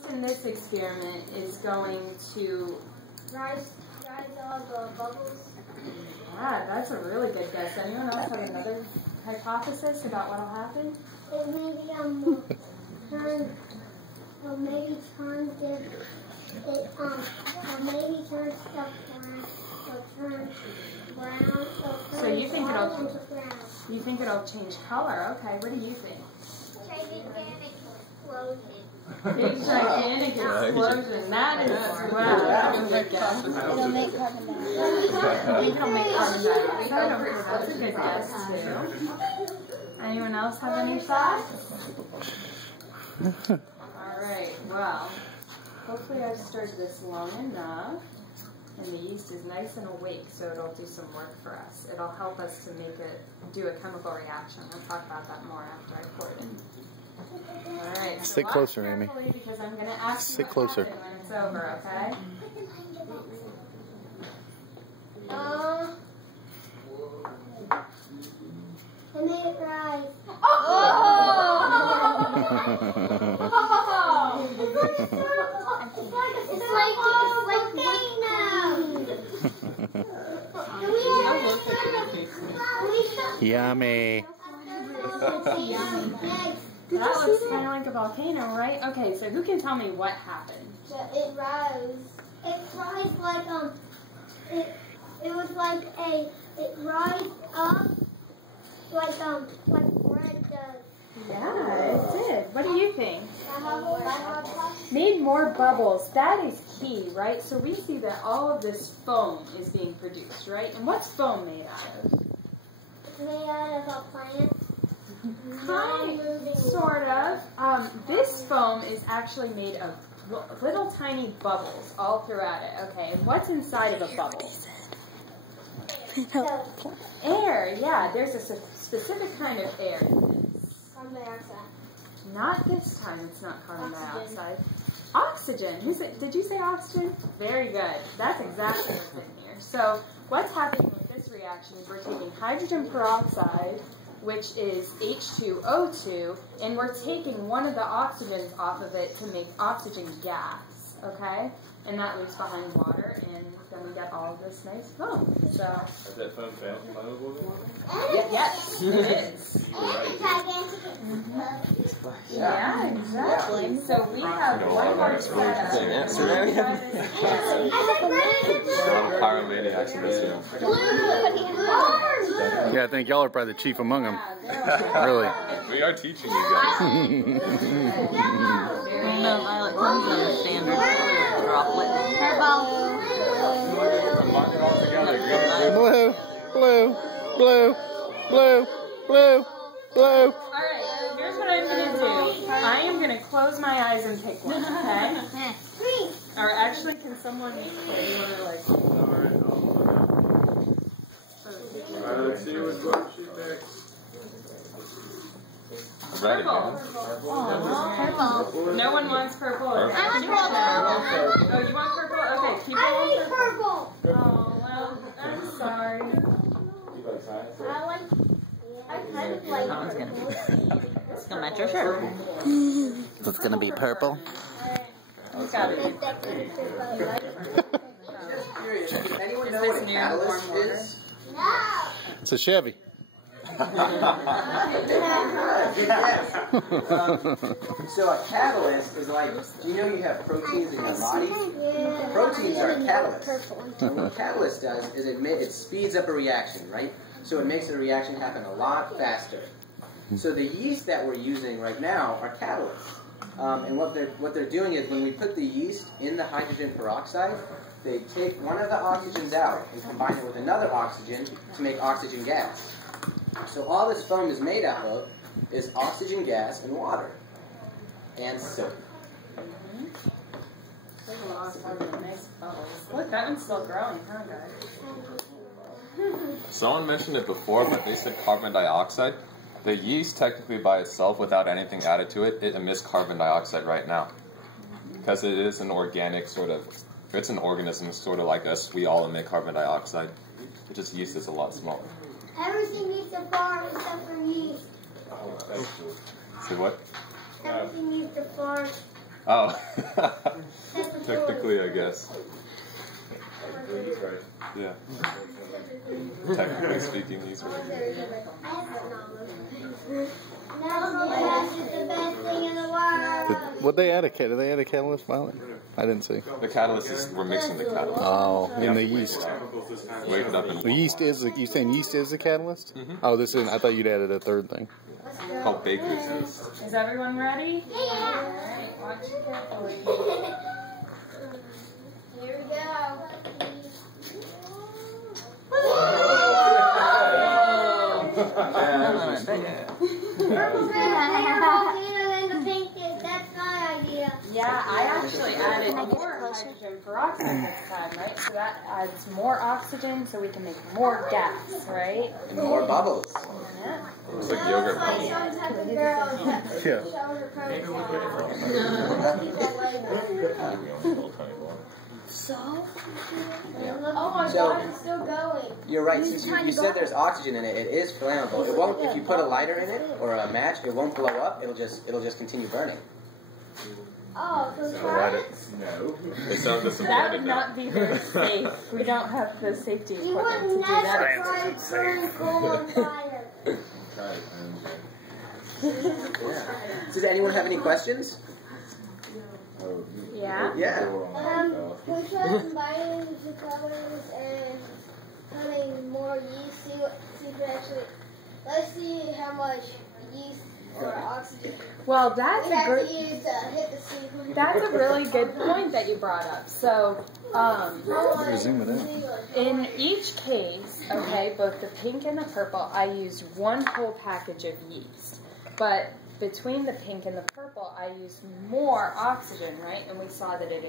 yeast in this experiment is going to rise all the bubbles. Yeah, that's a really good guess. Anyone else have another hypothesis about what will happen? It maybe turn stuff around, or turn brown. So you think it'll change color? Okay, what do you think? Gigantic explosion. Big gigantic explosion. That is wow. That was a good guess. It'll make carbon dioxide. I think it'll make carbon dioxide. That's a good guess too. Anyone else have any thoughts? Alright, well, hopefully I've stirred this long enough and the yeast is nice and awake, so it'll do some work for us. It'll help us to make it do a chemical reaction. We'll talk about that more after I pour it in. Alright, so sit closer, Amy. Because I'm going to ask sit you closer when it's over, okay? I made it rise. Oh! It's like volcano. Yummy. That looks kind of like a volcano, right? Okay, so who can tell me what happened? It rose. It rose like it was like it rise up like bread does. Yeah, it did. What do you think? Made more bubbles. That is key, right? So we see that all of this foam is being produced, right? And what's foam made out of? It's made out of a plant. Sort of. This foam is actually made of little tiny bubbles all throughout it. Okay, and what's inside of a bubble? Air. Yeah, there's a specific kind of air. Carbon dioxide. Not this time. It's not carbon dioxide. Oxygen. Did you say oxygen? Very good. That's exactly what's in here. So what's happening with this reaction is we're taking hydrogen peroxide, which is H2O2, and we're taking one of the oxygens off of it to make oxygen gas, okay? And that leaves behind water, and then we get all of this nice foam. So, is that foam flammable? Yes, it is. Yeah, exactly. So we have one more setup. Yeah, I think y'all are probably the chief among them. Really. We are teaching you guys. No, Violet comes on the standard droplet. Combine it all together. Blue, blue, blue, blue, blue, blue. Alright, here's what I'm going to do. I am going to close my eyes and pick one, okay? Or actually, can someone make clear? You want to like... Alright, let's see what she picks. Purple. No one wants purple. I want purple. Oh, you want purple? Okay, keep I going need purple. purple. Oh, well, I'm sorry. I kind of like purple. It's gonna match your shirt. So it's gonna be purple. You got it. Just curious, does anyone know what a catalyst is? No. It's a Chevy. Yes. So a catalyst is like, you know you have proteins in your body? Proteins are a catalyst. And what a catalyst does is it speeds up a reaction, right? So it makes the reaction happen a lot faster. So the yeast that we're using right now are catalysts. And what they're doing is when we put the yeast in the hydrogen peroxide, they take one of the oxygens out and combine it with another oxygen to make oxygen gas. So all this foam is made out of is oxygen gas and water and soap. Look, that one's still growing, huh, guys? Someone mentioned it before, but they said carbon dioxide. The yeast, technically by itself, without anything added to it, it emits carbon dioxide right now. Because it is an organic sort of, it's an organism sort of like us, we all emit carbon dioxide. It's just yeast is a lot smaller. Everything needs a farm except for yeast. Say what? Everything needs a farm. Oh. Technically, I guess. Yeah. Technically speaking, these were. What they add a did they add a catalyst, Violet? I didn't see. The catalyst is we're mixing the catalyst. Oh, in the yeast. Wake it up and The yeast is you saying yeast is the catalyst? Mhm. Oh, this is. I thought you'd added a third thing. called baker's yeast. Is everyone ready? Yeah. Alright, watch it carefully. Here we go. Purple and the pink is, that's my idea. Yeah, I actually added more hydrogen peroxide this time, right? So that adds more oxygen so we can make more gas, right? And more bubbles. Yeah. Looks like yogurt. Like some type of girl that Yeah. shows her So? Oh my So- god, it's still going. You're right. Since you said there's oxygen in it, it is flammable. It won't. If you put a lighter in it or a match, it won't blow up. It'll just continue burning. Oh, so Light it. no. They sound That disappointed would now. not be very safe. We don't have the safety You equipment to would do never that. try to burn coal on fire. Does anyone have any questions? Yeah? Yeah. We tried combining the colors and putting more yeast. See if we actually. Let's see how much yeast or oxygen Well, that's we a have great. to use to hit the sequence. That's a really good point that you brought up. So, Zoom it out. in each case, okay, both the pink and the purple, I used one whole package of yeast. But between the pink and the purple, I used more oxygen, right? And we saw that it